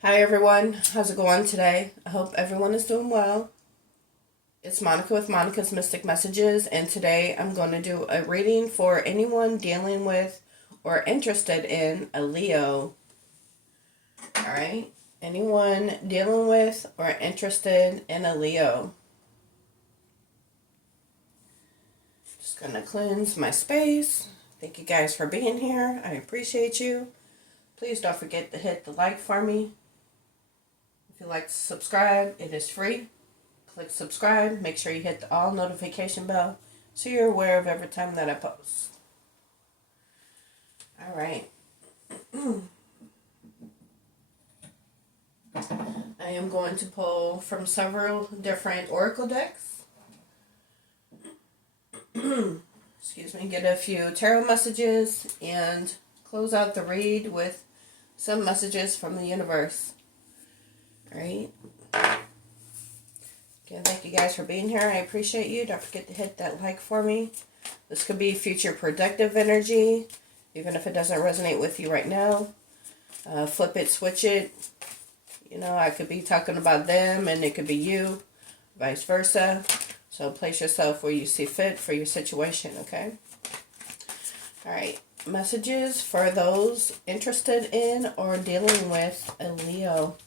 Hi everyone, how's it going today? I hope everyone is doing well. It's Monica with Monica's Mystic Messages, and today I'm going to do a reading for anyone dealing with or interested in a Leo. Alright? Anyone dealing with or interested in a Leo. Just going to cleanse my space. Thank you guys for being here. I appreciate you. Please don't forget to hit the like for me. If you'd like to subscribe, it is free. Click subscribe. Make sure you hit the all notification bell so you're aware of every time that I post. Alright. I am going to pull from several different oracle decks. Excuse me. Get a few tarot messages and close out the read with some messages from the universe. Alright. Again, thank you guys for being here. I appreciate you. Don't forget to hit that like for me. This could be future productive energy, even if it doesn't resonate with you right now. Flip it, switch it. You know, I could be talking about them and it could be you, vice versa. So place yourself where you see fit for your situation, okay? Alright, messages for those interested in or dealing with a Leo.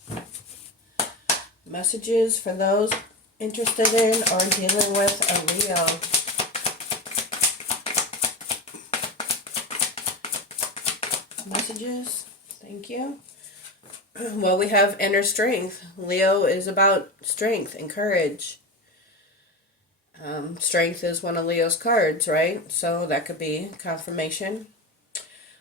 Messages for those interested in or dealing with a Leo. Messages. Thank you. Well, we have inner strength. Leo is about strength and courage. Strength is one of Leo's cards, right? So that could be confirmation.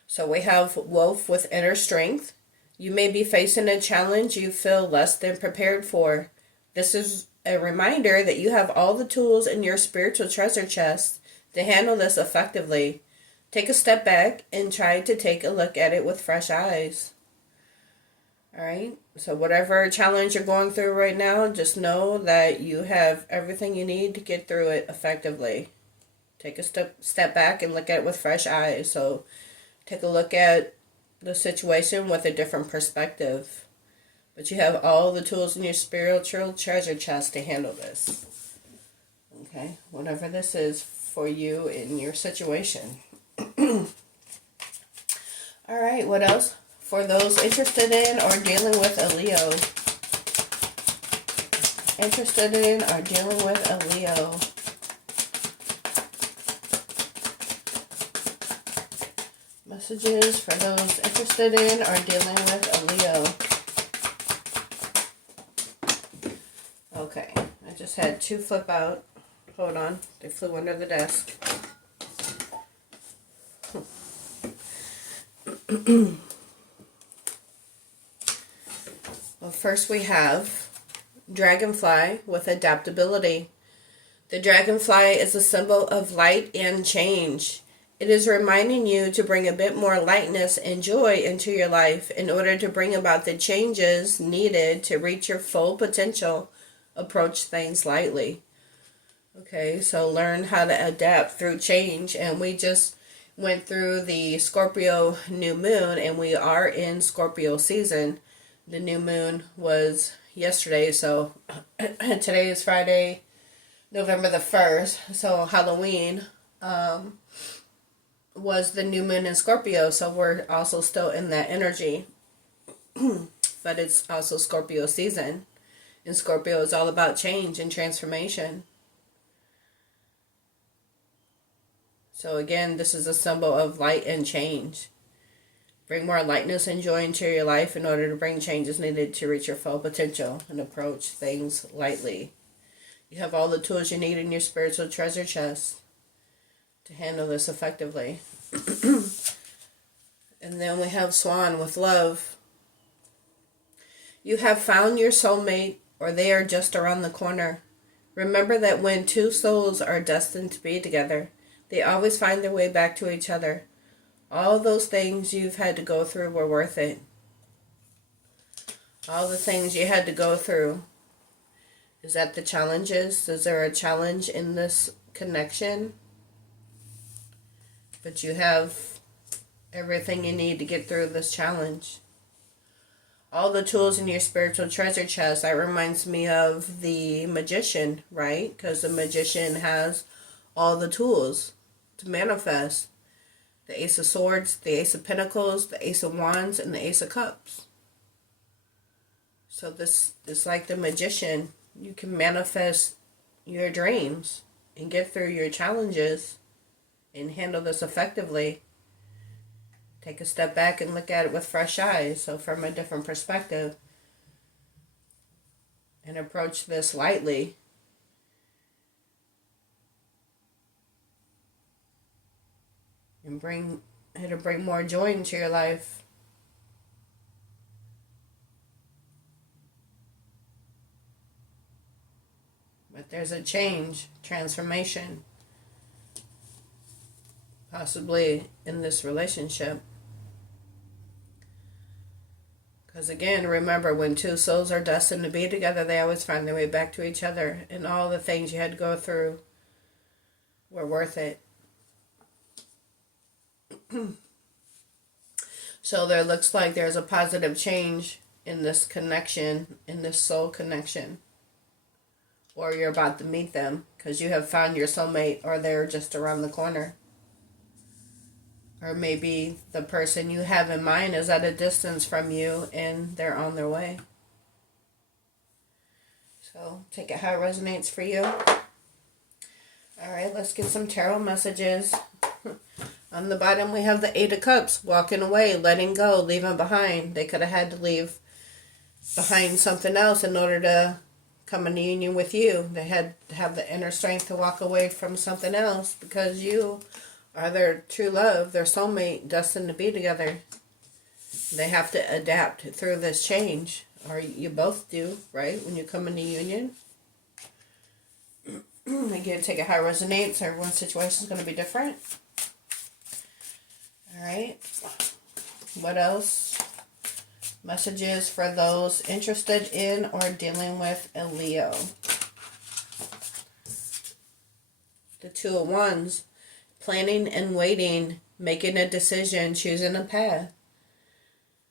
So we have Wolf with inner strength. You may be facing a challenge you feel less than prepared for. This is a reminder that you have all the tools in your spiritual treasure chest to handle this effectively. Take a step back and try to take a look at it with fresh eyes. Alright, so whatever challenge you're going through right now, just know that you have everything you need to get through it effectively. Take a step back and look at it with fresh eyes. So take a look at the situation with a different perspective. But you have all the tools in your spiritual treasure chest to handle this. Okay, whatever this is for you in your situation. Alright, what else? For those interested in or dealing with a Leo. Interested in or dealing with a Leo. Messages for those interested in or dealing with a Leo. Okay, I just had two flip out. Hold on, they flew under the desk. Well, first we have Dragonfly with adaptability. The dragonfly is a symbol of light and change. It is reminding you to bring a bit more lightness and joy into your life in order to bring about the changes needed to reach your full potential. Approach things lightly. Okay, so learn how to adapt through change. And we just went through the Scorpio new moon, and we are in Scorpio season. The new moon was yesterday, so today is Friday, November the 1st. So Halloween was the new moon in Scorpio, so we're also still in that energy. But it's also Scorpio season. And Scorpio is all about change and transformation. So again, this is a symbol of light and change. Bring more lightness and joy into your life in order to bring changes needed to reach your full potential and approach things lightly. You have all the tools you need in your spiritual treasure chest to handle this effectively. And then we have Swan with love. You have found your soulmate, or they are just around the corner. Remember that when two souls are destined to be together, they always find their way back to each other. All those things you've had to go through were worth it. All the things you had to go through. Is that the challenges? Is there a challenge in this connection? But you have everything you need to get through this challenge. all the tools in your spiritual treasure chest. That reminds me of the magician, right? Because the magician has all the tools to manifest. The Ace of Swords, the Ace of Pentacles, the Ace of Wands, and the Ace of Cups. So this is like the magician. You can manifest your dreams and get through your challenges and handle this effectively. Take a step back and look at it with fresh eyes, so from a different perspective, and approach this lightly. And it'll bring more joy into your life. But there's a change, transformation, possibly in this relationship. Because again, remember, when two souls are destined to be together, they always find their way back to each other. And all the things you had to go through were worth it. So there looks like there's a positive change in this connection, in this soul connection. Or you're about to meet them because you have found your soulmate, or they're just around the corner. Or maybe the person you have in mind is at a distance from you and they're on their way. So take it how it resonates for you. Alright, let's get some tarot messages. On the bottom we have the Eight of Cups. Walking away, letting go, leaving behind. They could have had to leave behind something else in order to come into union with you. They had to have the inner strength to walk away from something else because you are their true love, their soulmate, destined to be together. They have to adapt through this change, or you both do, right? When you come into union. Again, take it how it resonates. Everyone's situation is going to be different. Alright. What else? Messages for those interested in or dealing with a Leo. The Two of Wands. Planning and waiting, making a decision, choosing a path.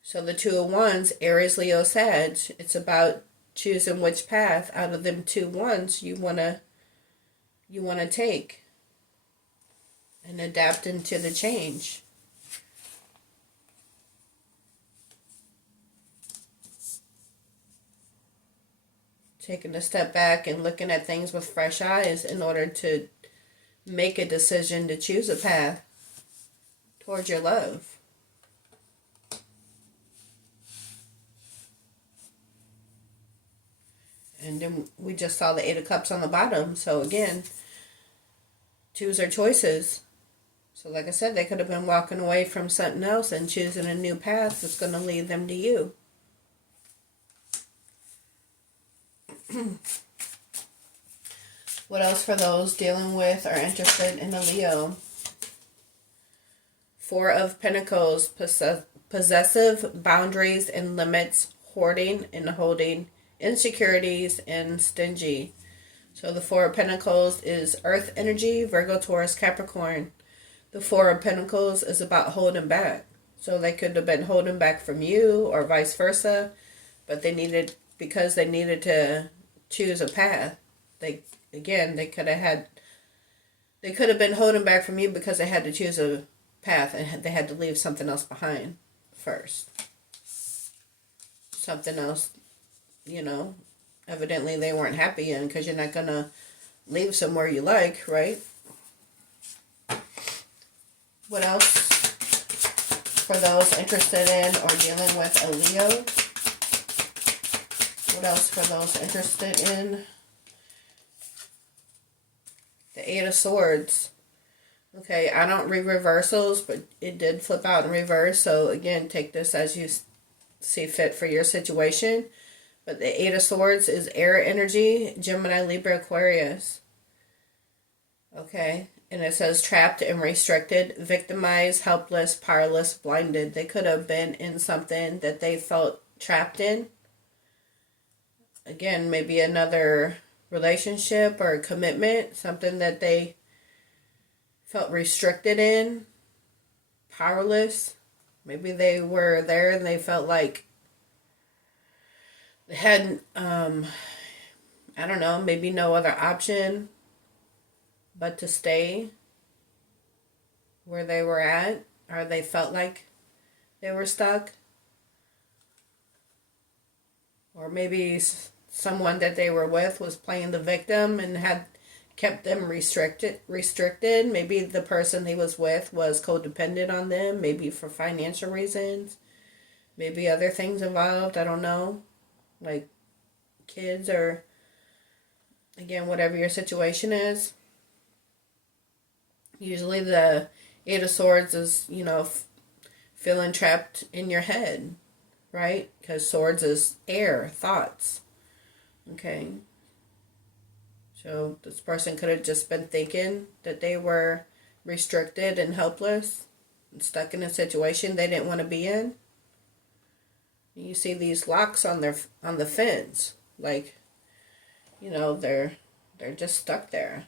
So the Two of Wands, Aries, Leo, Sag. It's about choosing which path out of them two wands you wanna take and adapt into the change. Taking a step back and looking at things with fresh eyes in order to make a decision to choose a path towards your love. And then we just saw the Eight of Cups on the bottom. So again, choose their choices. So like I said, they could have been walking away from something else and choosing a new path that's going to lead them to you. What else for those dealing with or interested in a Leo? Four of Pentacles, possessive, boundaries and limits, hoarding and holding, insecurities, and stingy. So the Four of Pentacles is Earth energy, Virgo, Taurus, Capricorn. The Four of Pentacles is about holding back. So they could have been holding back from you or vice versa, but because they needed to choose a path. They could have been holding back from you because they had to choose a path and they had to leave something else behind first. Something else, evidently they weren't happy in, because you're not going to leave somewhere you like, right? What else for those interested in or dealing with a Leo? What else for those interested in? The Eight of Swords. Okay, I don't read reversals, but it did flip out in reverse. So again, take this as you see fit for your situation. But the Eight of Swords is air energy, Gemini, Libra, Aquarius. Okay, and it says trapped and restricted, victimized, helpless, powerless, blinded. They could have been in something that they felt trapped in. Again, maybe another relationship or commitment, something that they felt restricted in, powerless. Maybe they were there and they felt like had, I don't know, maybe no other option but to stay where they were at, or they felt like they were stuck. Or maybe someone that they were with was playing the victim and had kept them restricted. Maybe the person he was with was codependent on them, maybe for financial reasons, maybe other things involved, I don't know, like kids, or again, whatever your situation is. Usually the Eight of Swords is, feeling trapped in your head, right? Because swords is air, thoughts. Okay. So this person could have just been thinking that they were restricted and helpless and stuck in a situation they didn't want to be in. You see these locks on the fence, like, they're just stuck there.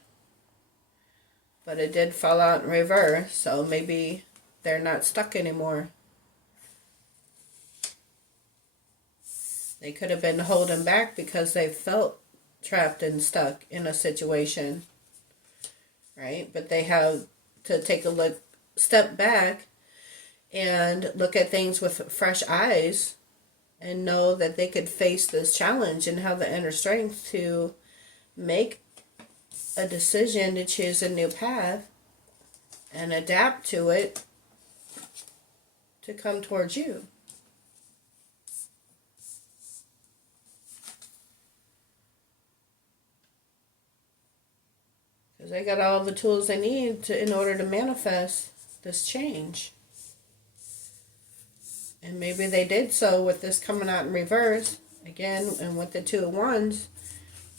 But it did fall out in reverse, so maybe they're not stuck anymore. They could have been holding back because they felt trapped and stuck in a situation, right? But they have to take a step back and look at things with fresh eyes and know that they could face this challenge and have the inner strength to make a decision to choose a new path and adapt to it to come towards you. Because they got all the tools they need in order to manifest this change. And maybe they did so with this coming out in reverse, again, and with the Two of Wands,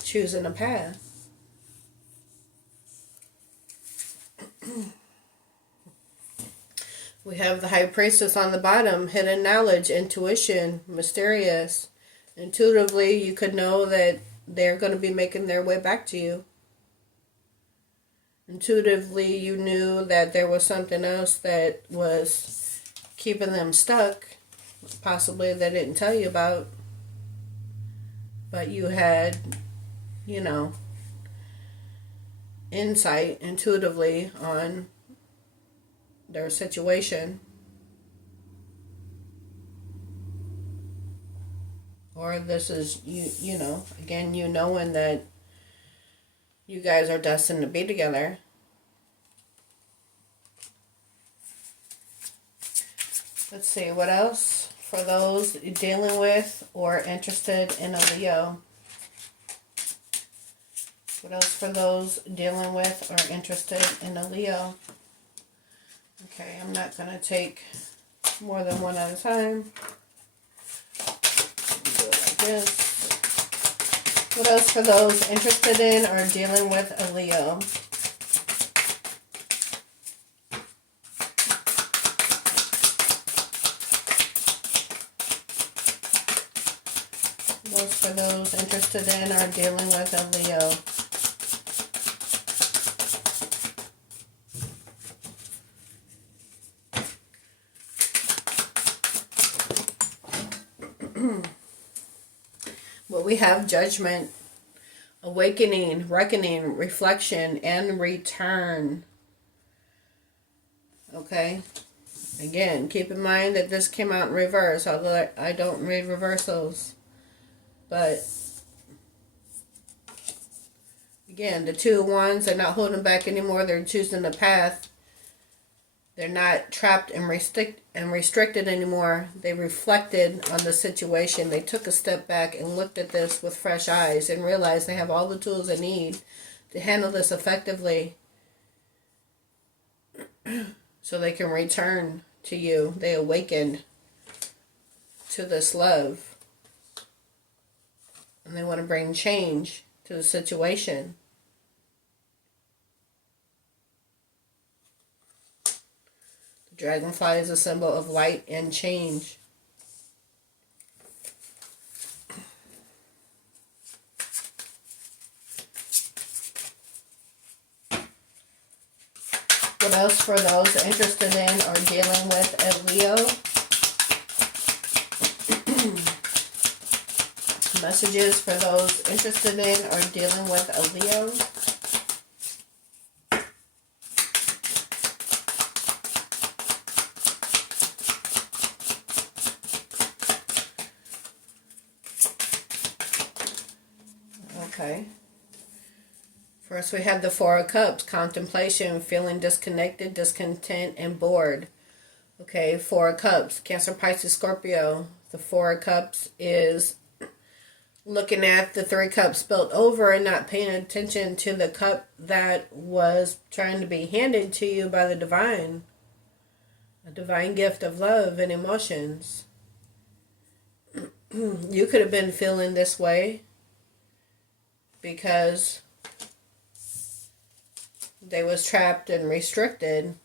choosing a path. We have the High Priestess on the bottom, hidden knowledge, intuition, mysterious. Intuitively, you could know that they're going to be making their way back to you. Intuitively, you knew that there was something else that was keeping them stuck, possibly they didn't tell you about, but you had, insight intuitively on their situation. Or this is again, knowing that you guys are destined to be together. Let's see, what else for those dealing with or interested in a Leo? What else for those dealing with or interested in a Leo? Okay, I'm not going to take more than one at a time. Do it like this. What else for those interested in or dealing with a Leo? What's for those interested in or dealing with a Leo? Well, we have judgment, awakening, reckoning, reflection, and return. Okay? Again, keep in mind that this came out in reverse, although I don't read reversals. But, again, the Two of Wands, they're not holding back anymore. They're choosing a path. They're not trapped and restricted anymore. They reflected on the situation. They took a step back and looked at this with fresh eyes and realized they have all the tools they need to handle this effectively so they can return to you. They awakened to this love. And they want to bring change to the situation. Dragonfly is a symbol of light and change. What else for those interested in or dealing with a Leo? Messages for those interested in or dealing with a Leo. Okay. First we have the Four of Cups, contemplation, feeling disconnected, discontent, and bored. Okay, Four of Cups, Cancer, Pisces, Scorpio. The Four of Cups is looking at the Three Cups spilled over and not paying attention to the cup that was trying to be handed to you by the divine. A divine gift of love and emotions. You could have been feeling this way because they was trapped and restricted,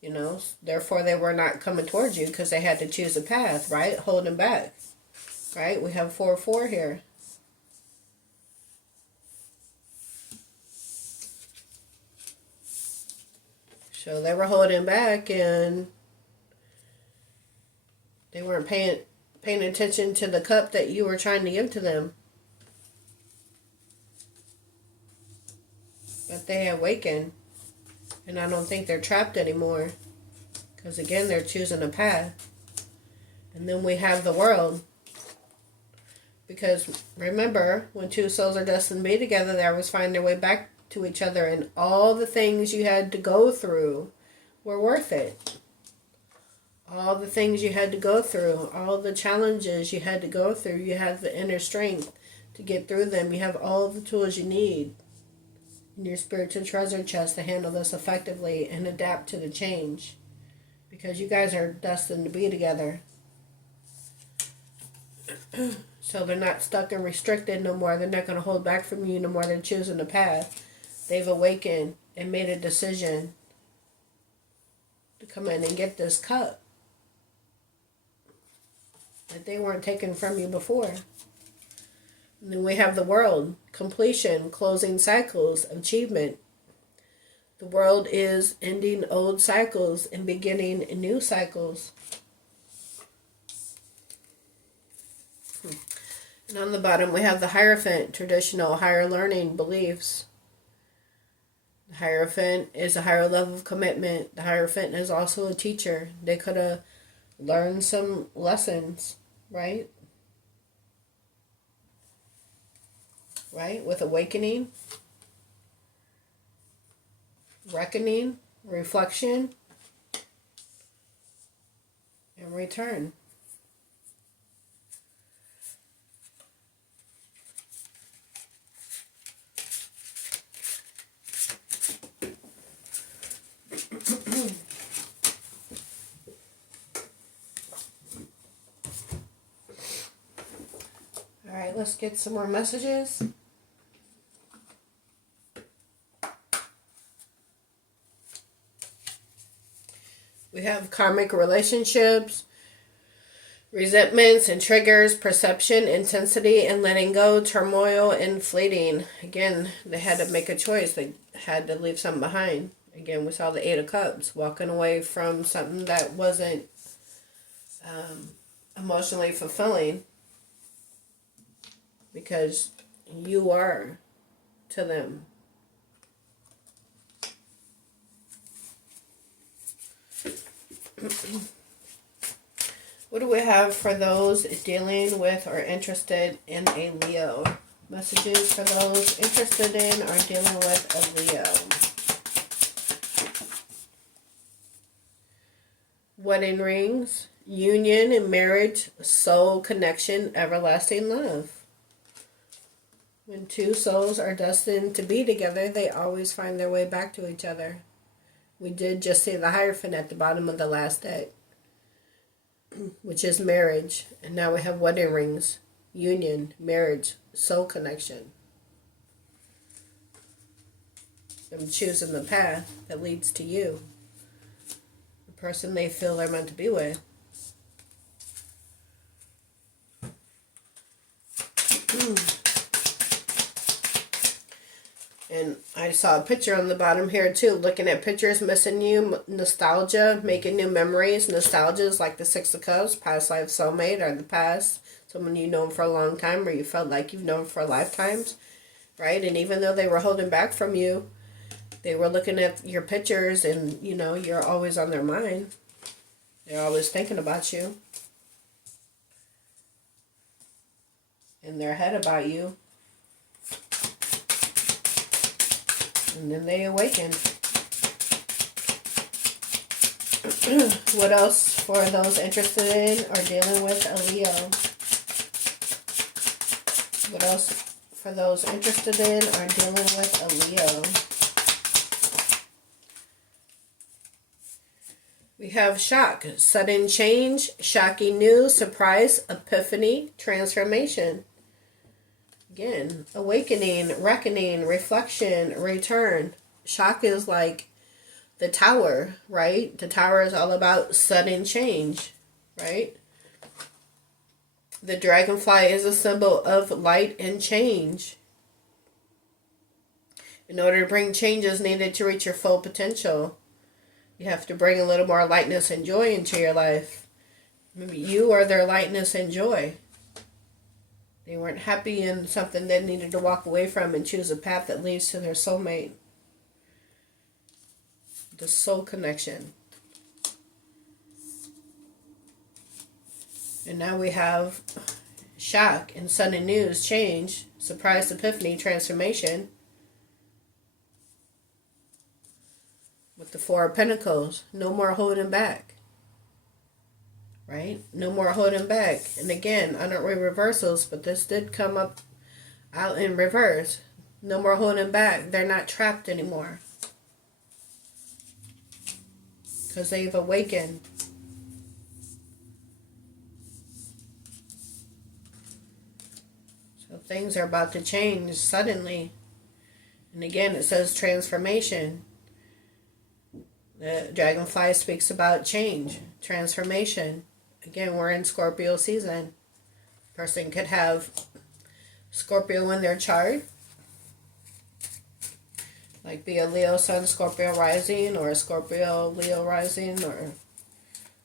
you know, therefore they were not coming towards you because they had to choose a path, right? Holding back, right? We have 4-4 here. So they were holding back and they weren't paying attention to the cup that you were trying to give to them. But they awakened, and I don't think they're trapped anymore, because again they're choosing a path. And then we have the World, because remember, when two souls are destined to be together, they always find their way back to each other, and all the things you had to go through were worth it. All the things you had to go through, all the challenges you had to go through, you have the inner strength to get through them. You have all the tools you need in your spiritual treasure chest to handle this effectively and adapt to the change, because you guys are destined to be together. So they're not stuck and restricted no more. They're not going to hold back from you no more. They're choosing a path. They've awakened and made a decision to come in and get this cup that they weren't taken from you before. And then we have the World, completion, closing cycles, achievement. The World is ending old cycles and beginning new cycles. And on the bottom we have the Hierophant, traditional higher learning beliefs. The Hierophant is a higher level of commitment. The Hierophant is also a teacher. They could have learned some lessons, right? Right? With awakening, reckoning, reflection, and return. All right, let's get some more messages. We have karmic relationships, resentments and triggers, perception, intensity, and letting go, turmoil, and fleeting. Again, they had to make a choice. They had to leave something behind. Again, we saw the Eight of Cups, walking away from something that wasn't emotionally fulfilling, because you are to them. What do we have for those dealing with or interested in a Leo? Messages for those interested in or dealing with a Leo. Wedding rings, union and marriage, soul connection, everlasting love. When two souls are destined to be together, they always find their way back to each other. We did just see the Hierophant at the bottom of the last deck, which is marriage. And now we have wedding rings, union, marriage, soul connection. Them choosing the path that leads to you, the person they feel they're meant to be with. And I saw a picture on the bottom here too. Looking at pictures, missing you, nostalgia, making new memories. Nostalgia is like the Six of Cups, past life soulmate, or the past, someone you've known for a long time, or you felt like you've known for lifetimes, right? And even though they were holding back from you, they were looking at your pictures, and you know you're always on their mind. They're always thinking about you, in their head about you. And then they awakened. What else for those interested in or dealing with a Leo? What else for those interested in or dealing with a Leo? We have shock, sudden change, shocking news, surprise, epiphany, transformation. Again, awakening, reckoning, reflection, return. Shock is like the tower, right? The tower is all about sudden change, right? The dragonfly is a symbol of light and change. In order to bring changes needed to reach your full potential, you have to bring a little more lightness and joy into your life. Maybe you are their lightness and joy. They weren't happy in something they needed to walk away from and choose a path that leads to their soulmate. The soul connection. And now we have shock and sudden news, change, surprise, epiphany, transformation. With the Four of Pentacles, no more holding back. Right? No more holding back. And again, I don't read reversals, but this did come up out in reverse. No more holding back. They're not trapped anymore. Because they've awakened. So things are about to change suddenly. And again, it says transformation. The dragonfly speaks about change, transformation. Again, we're in Scorpio season. Person could have Scorpio in their chart. Like be a Leo Sun, Scorpio rising, or a Scorpio Leo rising, or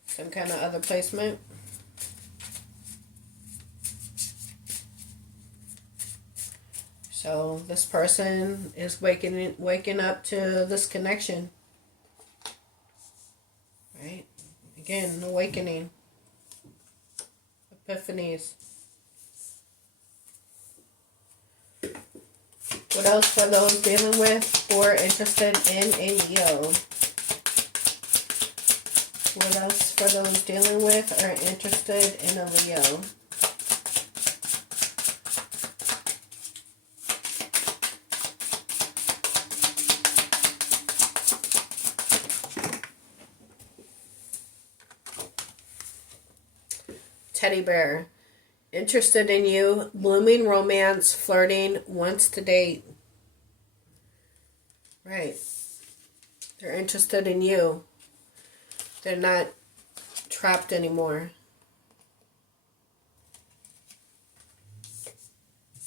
some kind of other placement. So this person is waking up to this connection. Right? Again, awakening. Epiphanies. What else for those dealing with or interested in a Leo? What else for those dealing with or interested in a Leo? Teddy bear. Interested in you, blooming romance, flirting, wants to date. Right. They're interested in you. They're not trapped anymore.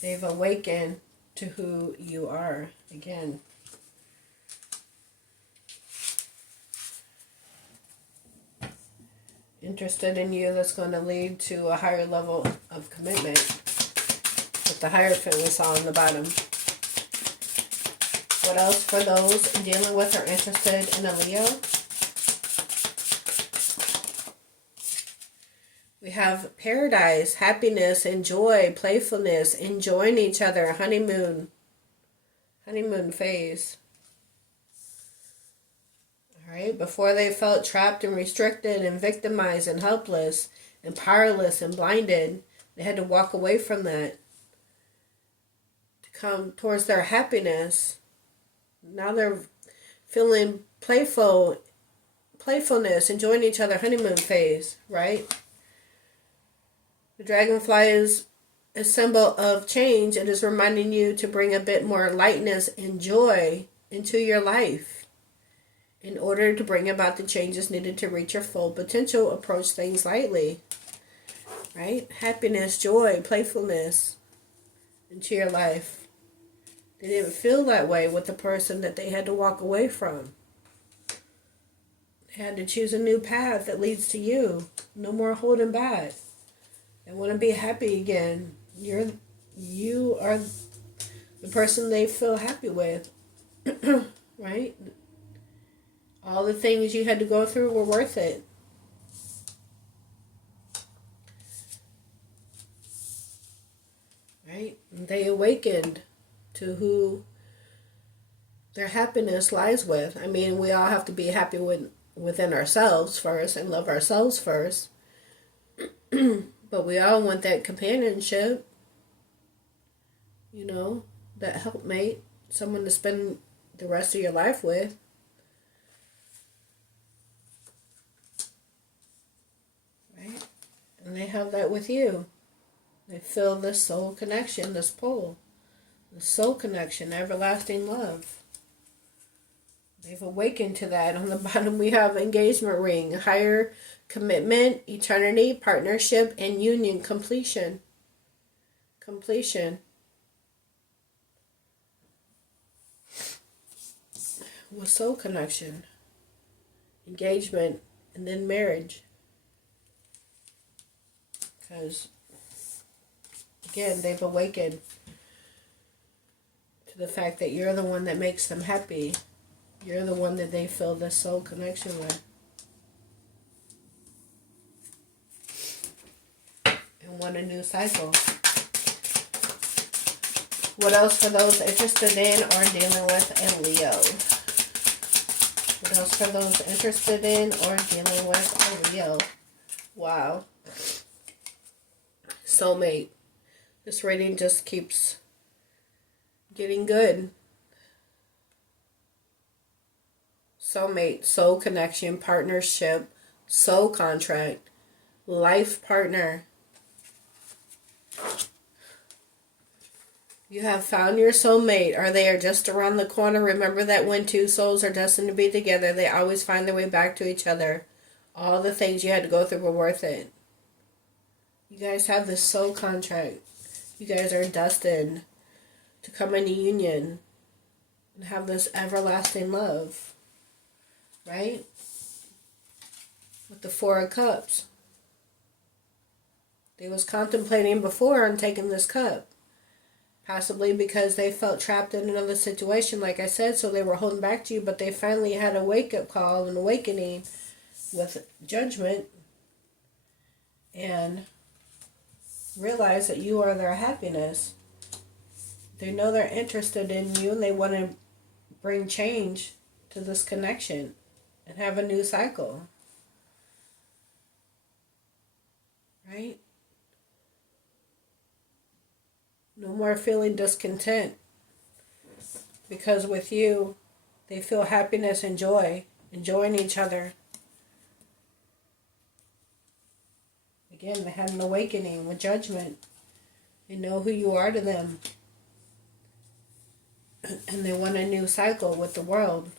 They've awakened to who you are again. Interested in you, that's going to lead to a higher level of commitment with the Hierophant we saw on the bottom. What else for those dealing with or interested in a Leo? We have paradise, happiness, and joy, playfulness, enjoying each other, honeymoon phase. Right? Before they felt trapped and restricted and victimized and helpless and powerless and blinded, they had to walk away from that to come towards their happiness. Now they're feeling playfulness, enjoying each other, honeymoon phase, right? The dragonfly is a symbol of change. It is reminding you to bring a bit more lightness and joy into your life. In order to bring about the changes needed to reach your full potential, approach things lightly. Right? Happiness, joy, playfulness into your life. They didn't feel that way with the person that they had to walk away from. They had to choose a new path that leads to you. No more holding back. They want to be happy again. You are the person they feel happy with. Right? All the things you had to go through were worth it. Right? And they awakened to who their happiness lies with. I mean, we all have to be happy within ourselves first and love ourselves first. But we all want that companionship, that helpmate, someone to spend the rest of your life with. Right? And they have that with you. They feel this soul connection, this pull. The soul connection, everlasting love. They've awakened to that. On the bottom we have engagement ring, higher commitment, eternity, partnership, and union, completion. Completion. With soul connection, engagement, and then marriage. Because, again, they've awakened to the fact that you're the one that makes them happy. You're the one that they feel the soul connection with. And want a new cycle. What else for those interested in or dealing with a Leo? What else for those interested in or dealing with a Leo? Wow. Soulmate. This reading just keeps getting good. Soulmate, soul connection, partnership, soul contract, life partner. You have found your soulmate, or they are just around the corner. Remember that when two souls are destined to be together, they always find their way back to each other. All the things you had to go through were worth it. You guys have this soul contract. You guys are destined to come into union and have this everlasting love. Right? With the Four of Cups. They was contemplating before on taking this cup. Possibly because they felt trapped in another situation, like I said, so they were holding back to you, but they finally had a wake-up call, an awakening with judgment, and realize that you are their happiness. They know they're interested in you, and they want to bring change to this connection and have a new cycle. Right? No more feeling discontent. Because with you, they feel happiness and joy, enjoying each other. Again, they had an awakening with judgment. They know who you are to them. And they want a new cycle with the world.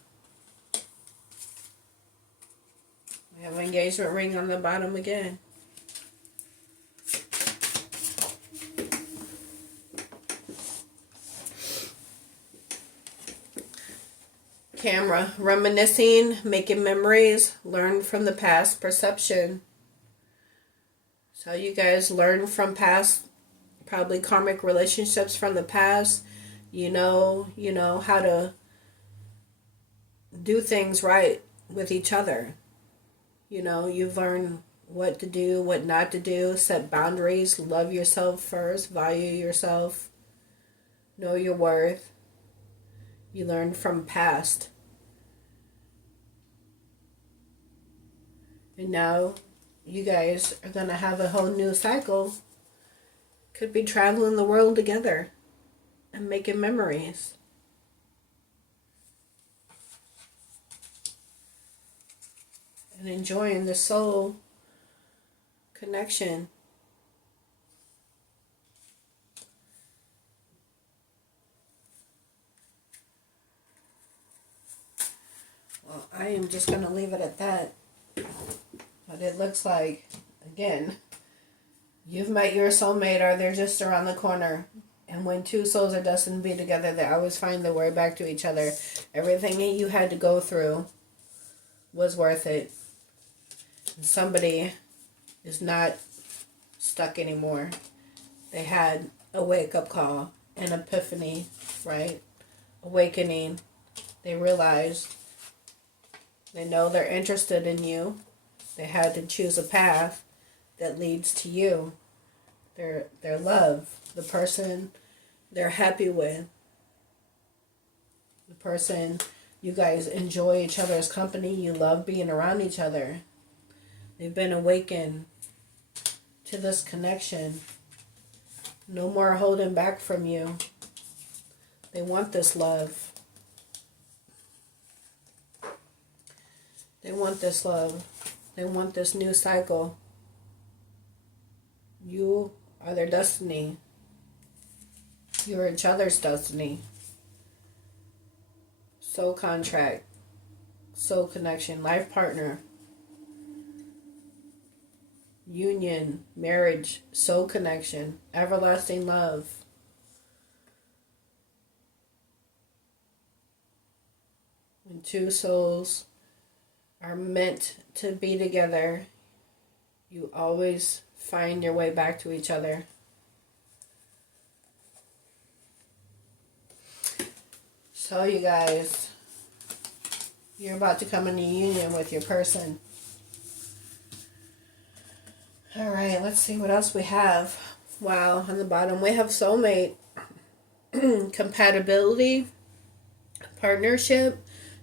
We have an engagement ring on the bottom again. Camera, reminiscing, making memories, learn from the past, perception. So you guys learn from past, probably karmic relationships from the past. You know how to do things right with each other. You've learned what to do, what not to do, set boundaries, love yourself first, value yourself, know your worth. You learn from past. And now you guys are going to have a whole new cycle. Could be traveling the world together and making memories. And enjoying the soul connection. Well, I am just going to leave it at that. But it looks like, again, you've met your soulmate or they're just around the corner. And when two souls are destined to be together, they always find their way back to each other. Everything that you had to go through was worth it. And somebody is not stuck anymore. They had a wake-up call, an epiphany, right? Awakening. They realized, they know they're interested in you. They had to choose a path that leads to you. Their love, the person they're happy with, the person you guys enjoy each other's company, you love being around each other. They've been awakened to this connection. No more holding back from you. They want this love. They want this love. They want this new cycle. You are their destiny. You are each other's destiny. Soul contract. Soul connection. Life partner. Union. Marriage. Soul connection. Everlasting love. When two souls are meant to be together, you always find your way back to each other. So you guys, you're about to come into union with your person. Alright, let's see what else we have. Wow, on the bottom we have soulmate, compatibility, partnership,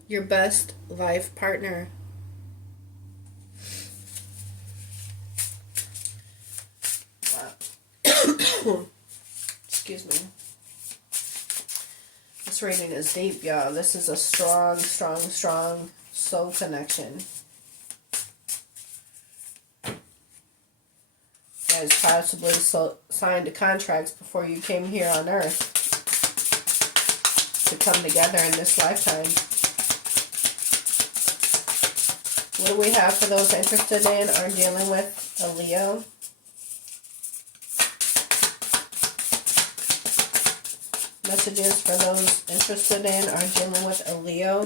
your best life partner. Wow. Excuse me. This reading is deep, y'all. This is a strong, strong, strong soul connection. You guys possibly signed contracts before you came here on Earth to come together in this lifetime. What do we have for those interested in or dealing with a Leo? Messages for those interested in or dealing with a Leo.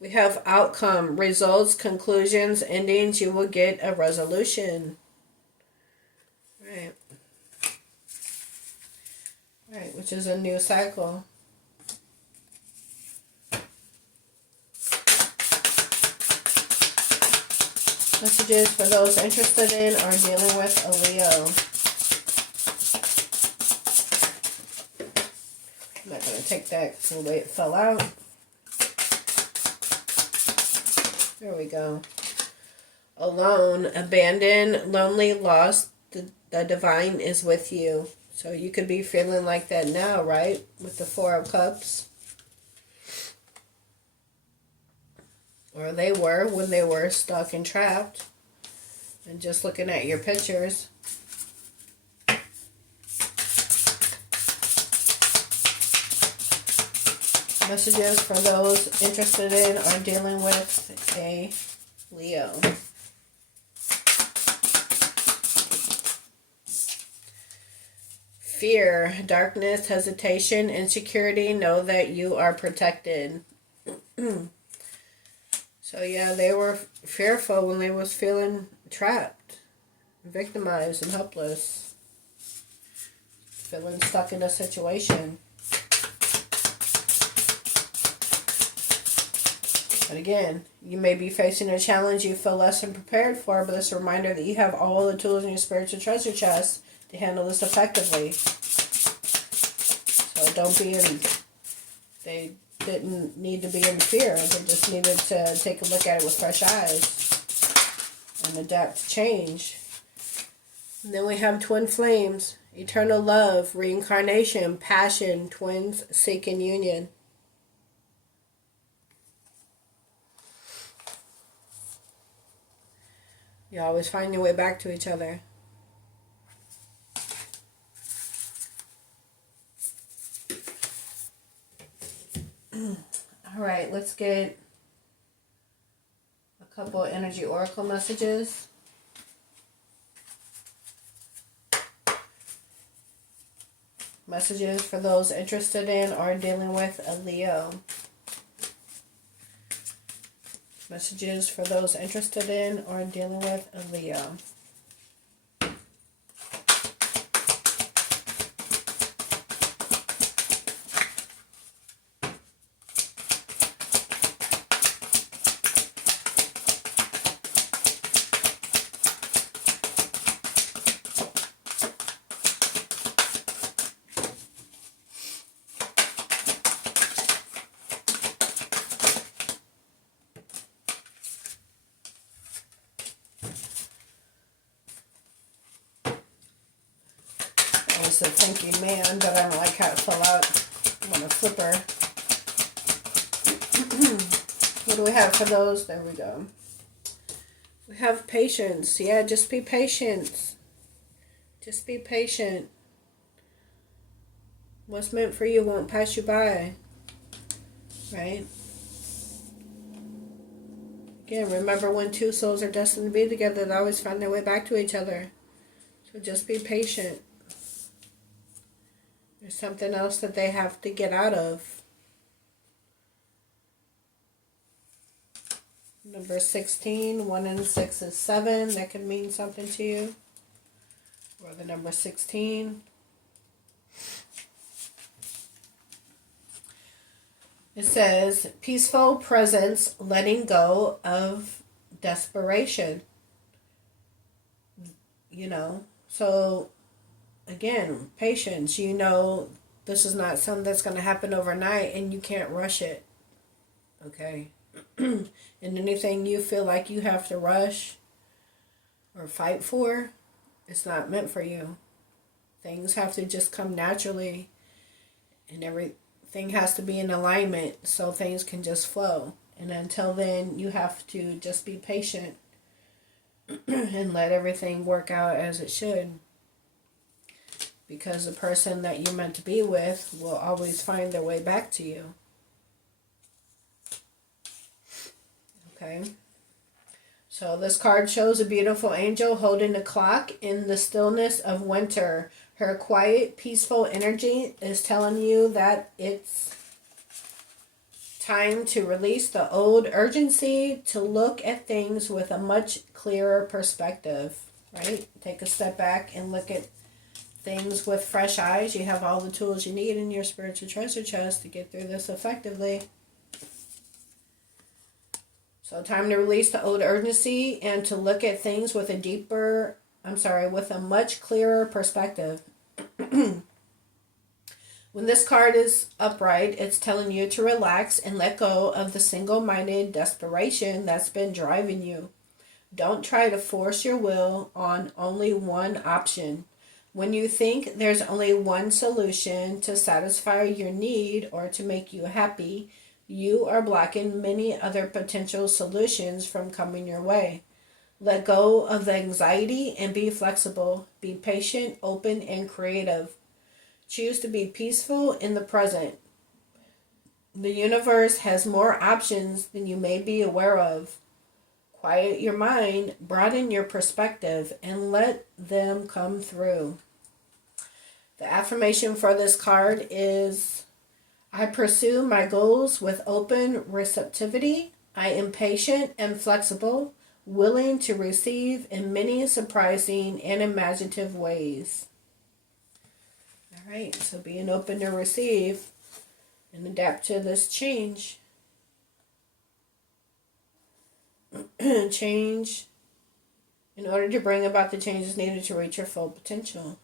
We have outcome, results, conclusions, endings. You will get a resolution. Right. Right, which is a new cycle. Messages for those interested in or dealing with a Leo. I'm not going to take that because the way it fell out. There we go. Alone, abandoned, lonely, lost, the divine is with you. So you could be feeling like that now, right? With the Four of Cups. Or they were when they were stuck and trapped. And just looking at your pictures. Messages for those interested in or dealing with a Leo. Fear, darkness, hesitation, insecurity. Know that you are protected. So yeah, they were fearful when they was feeling trapped, victimized, and helpless. Feeling stuck in a situation. But again, you may be facing a challenge you feel less than prepared for, but it's a reminder that you have all the tools in your spiritual treasure chest to handle this effectively. So don't be in... They didn't need to be in fear. They just needed to take a look at it with fresh eyes and adapt to change. And then we have twin flames, eternal love, reincarnation, passion, twins seeking union. You always find your way back to each other. All right, let's get a couple of energy oracle messages. Messages for those interested in or dealing with a Leo. Messages for those interested in or dealing with a Leo. A thinking man, but I don't like how it fell out on a flipper. What do we have for those? There we go. We have patience. Yeah, just be patient. Just be patient. What's meant for you won't pass you by. Right? Again, remember when two souls are destined to be together, they always find their way back to each other. So just be patient. There's something else that they have to get out of. Number 16, 1 and 6 is 7. That could mean something to you. Or the number 16. It says, peaceful presence, letting go of desperation. You know, so again, patience. You know, this is not something that's going to happen overnight and you can't rush it. Okay? And anything you feel like you have to rush or fight for, it's not meant for you. Things have to just come naturally and everything has to be in alignment so things can just flow. And until then, you have to just be patient and let everything work out as it should. Because the person that you're meant to be with will always find their way back to you. Okay. So this card shows a beautiful angel holding a clock in the stillness of winter. Her quiet, peaceful energy is telling you that it's time to release the old urgency, to look at things with a much clearer perspective, right? Take a step back and look at things with fresh eyes. You have all the tools you need in your spiritual treasure chest to get through this effectively. So time to release the old urgency and to look at things with with a much clearer perspective. When this card is upright, it's telling you to relax and let go of the single-minded desperation that's been driving you. Don't try to force your will on only one option. When you think there's only one solution to satisfy your need or to make you happy, you are blocking many other potential solutions from coming your way. Let go of the anxiety and be flexible. Be patient, open, and creative. Choose to be peaceful in the present. The universe has more options than you may be aware of. Quiet your mind, broaden your perspective, and let them come through. The affirmation for this card is, I pursue my goals with open receptivity. I am patient and flexible, willing to receive in many surprising and imaginative ways. All right, so being open to receive and adapt to this change. Change in order to bring about the changes needed to reach your full potential.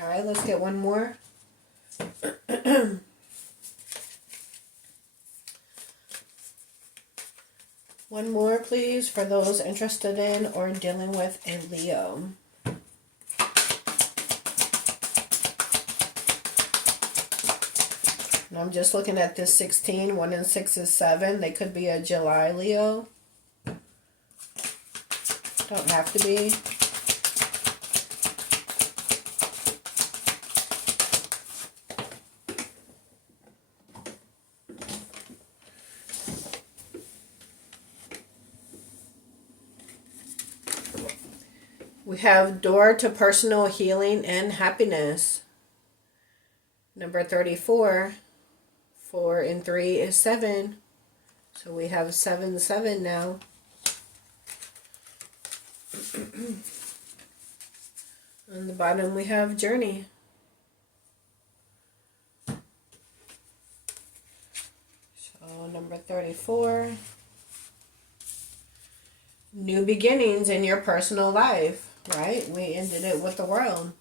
All right, let's get one more. One more, please, for those interested in or dealing with a Leo. And I'm just looking at this 16. 1 and 6 is 7. They could be a July Leo. Don't have to be. We have door to personal healing and happiness. Number 34. 4 and 3 is 7. So we have 7, 7 now. On the bottom we have journey. So number 34. New beginnings in your personal life, right? We ended it with the world.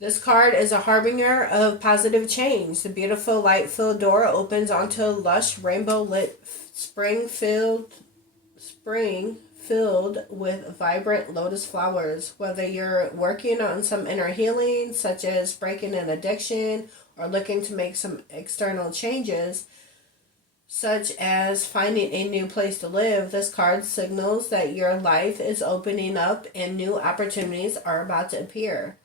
This card is a harbinger of positive change. The beautiful light-filled door opens onto a lush rainbow-lit spring filled with vibrant lotus flowers. Whether you're working on some inner healing, such as breaking an addiction, or looking to make some external changes, such as finding a new place to live, this card signals that your life is opening up and new opportunities are about to appear.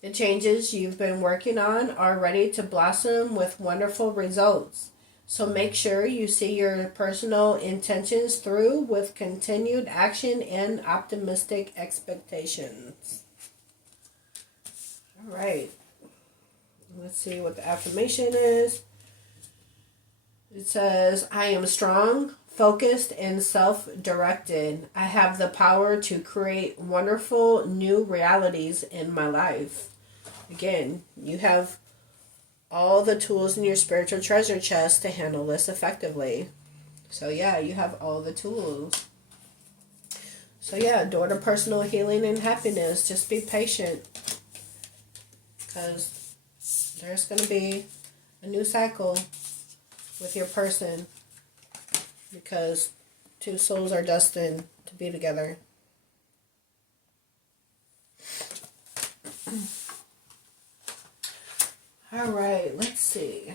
The changes you've been working on are ready to blossom with wonderful results. So make sure you see your personal intentions through with continued action and optimistic expectations. All right. Let's see what the affirmation is. It says, I am strong, focused, and self-directed. I have the power to create wonderful new realities in my life. Again, you have all the tools in your spiritual treasure chest to handle this effectively. So yeah, you have all the tools. So yeah, door to personal healing and happiness. Just be patient, because there's going to be a new cycle with your person, because two souls are destined to be together. All right, let's see.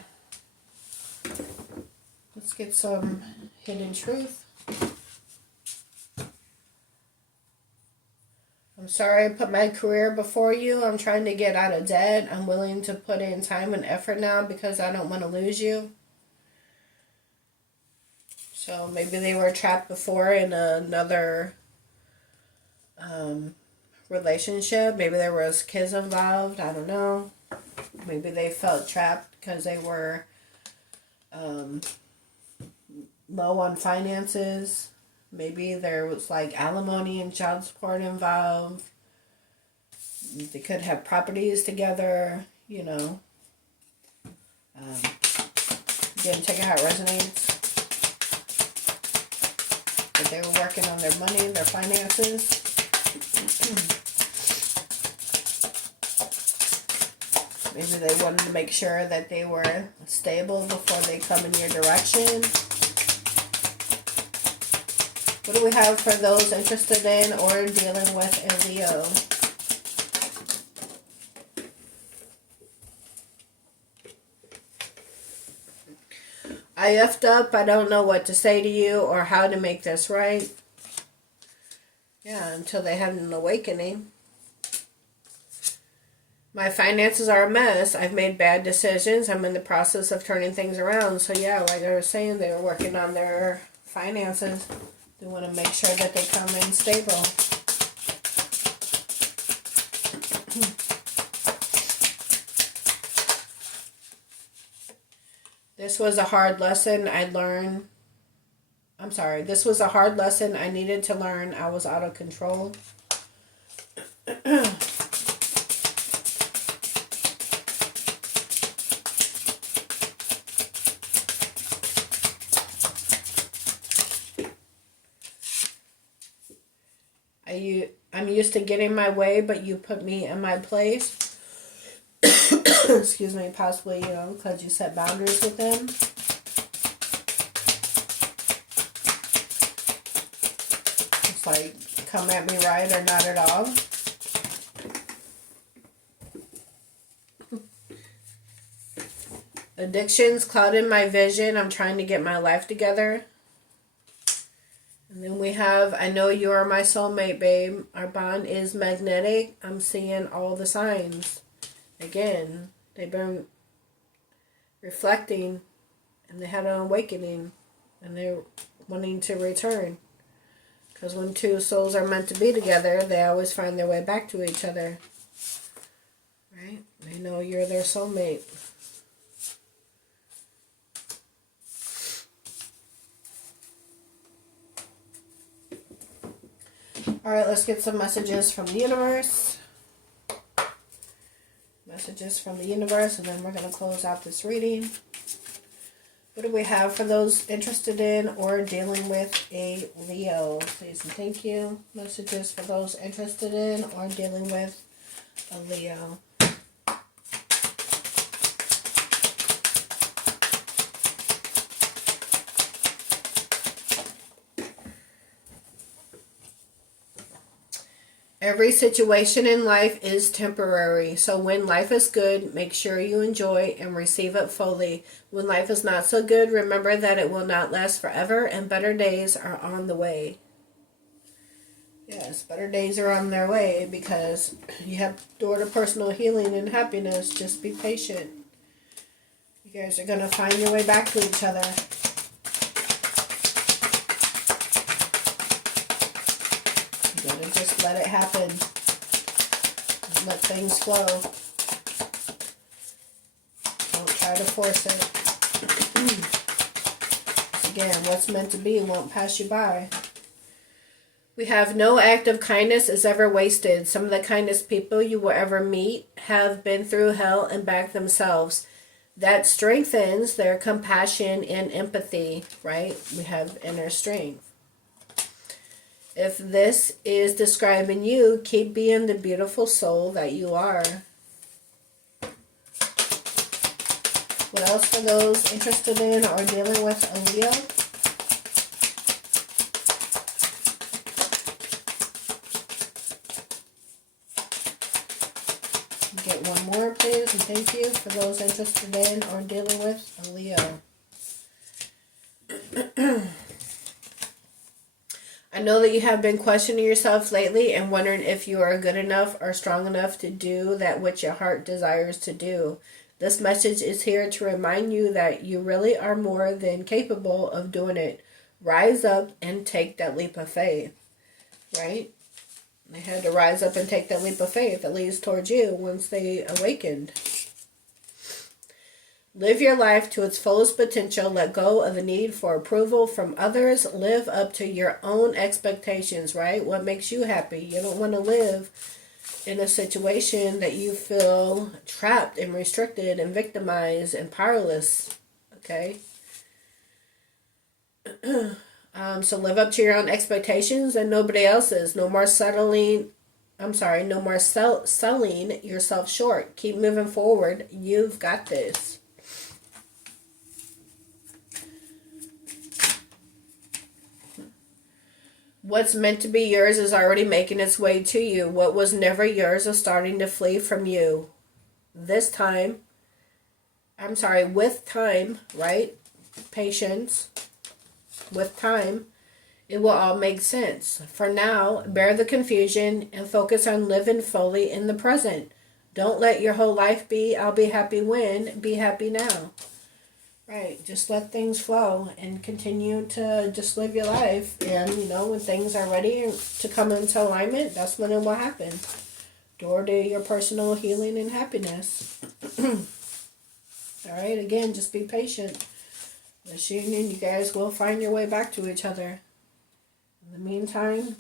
Let's get some hidden truth. I'm sorry I put my career before you. I'm trying to get out of debt. I'm willing to put in time and effort now because I don't want to lose you. So maybe they were trapped before in another relationship. Maybe there was kids involved. I don't know. Maybe they felt trapped because they were low on finances. Maybe there was like alimony and child support involved. They could have properties together, you know. Again, check out how it resonates. But they were working on their money, their finances. Maybe they wanted to make sure that they were stable before they come in your direction. What do we have for those interested in or dealing with a Leo? I effed up. I don't know what to say to you or how to make this right. Yeah, until they have an awakening. My finances are a mess. I've made bad decisions. I'm in the process of turning things around. So yeah, like I was saying, they were working on their finances. They want to make sure that they come in stable. This was a hard lesson I learned. I'm sorry. This was a hard lesson I needed to learn. I was out of control. I'm used to getting my way, but you put me in my place. Excuse me, possibly, you know, because you set boundaries with them. It's like, come at me right or not at all. Addictions clouded my vision. I'm trying to get my life together. And then we have, I know you are my soulmate, babe. Our bond is magnetic. I'm seeing all the signs. Again, they've been reflecting and they had an awakening and they're wanting to return. Because when two souls are meant to be together, they always find their way back to each other. Right? They know you're their soulmate. Alright, let's get some messages from the universe. Messages from the universe, and then we're going to close out this reading. What do we have for those interested in or dealing with a Leo? Please and thank you. Messages for those interested in or dealing with a Leo. Every situation in life is temporary. So when life is good, make sure you enjoy and receive it fully. When life is not so good, remember that it will not last forever and better days are on the way. Yes, better days are on their way because you have door to personal healing and happiness. Just be patient. You guys are going to find your way back to each other. You gotta just let it happen. Let things flow. Don't try to force it. Again, what's meant to be won't pass you by. We have no act of kindness is ever wasted. Some of the kindest people you will ever meet have been through hell and back themselves. That strengthens their compassion and empathy, right? We have inner strength. If this is describing you, keep being the beautiful soul that you are. What else for those interested in or dealing with a Leo? Get one more, please, and thank you for those interested in or dealing with a Leo. I know that you have been questioning yourself lately and wondering if you are good enough or strong enough to do that which your heart desires to do. This message is here to remind you that you really are more than capable of doing it. Rise up and take that leap of faith. Right? They had to rise up and take that leap of faith that leads towards you once they awakened. Live your life to its fullest potential. Let go of the need for approval from others. Live up to your own expectations, right? What makes you happy? You don't want to live in a situation that you feel trapped and restricted and victimized and powerless, okay? So live up to your own expectations and nobody else's. No more selling yourself short. Keep moving forward. You've got this. What's meant to be yours is already making its way to you. What was never yours is starting to flee from you. With time, right? Patience. With time, it will all make sense. For now, bear the confusion and focus on living fully in the present. Don't let your whole life be, I'll be happy when, be happy now. Right, just let things flow and continue to just live your life. And, when things are ready to come into alignment, that's when it will happen. Door to your personal healing and happiness. Alright, again, just be patient. This union, you guys will find your way back to each other. In the meantime,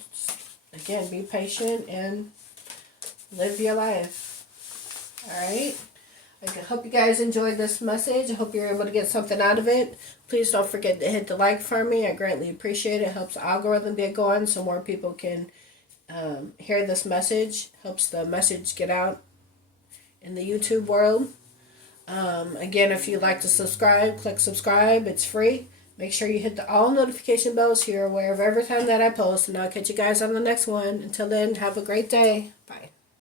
again, be patient and live your life. Alright? I hope you guys enjoyed this message. I hope you're able to get something out of it. Please don't forget to hit the like for me. I greatly appreciate it. It helps the algorithm get going so more people can hear this message. Helps the message get out in the YouTube world. Again, if you'd like to subscribe, click subscribe. It's free. Make sure you hit the all notification bells so you're aware of every time that I post. And I'll catch you guys on the next one. Until then, have a great day. Bye.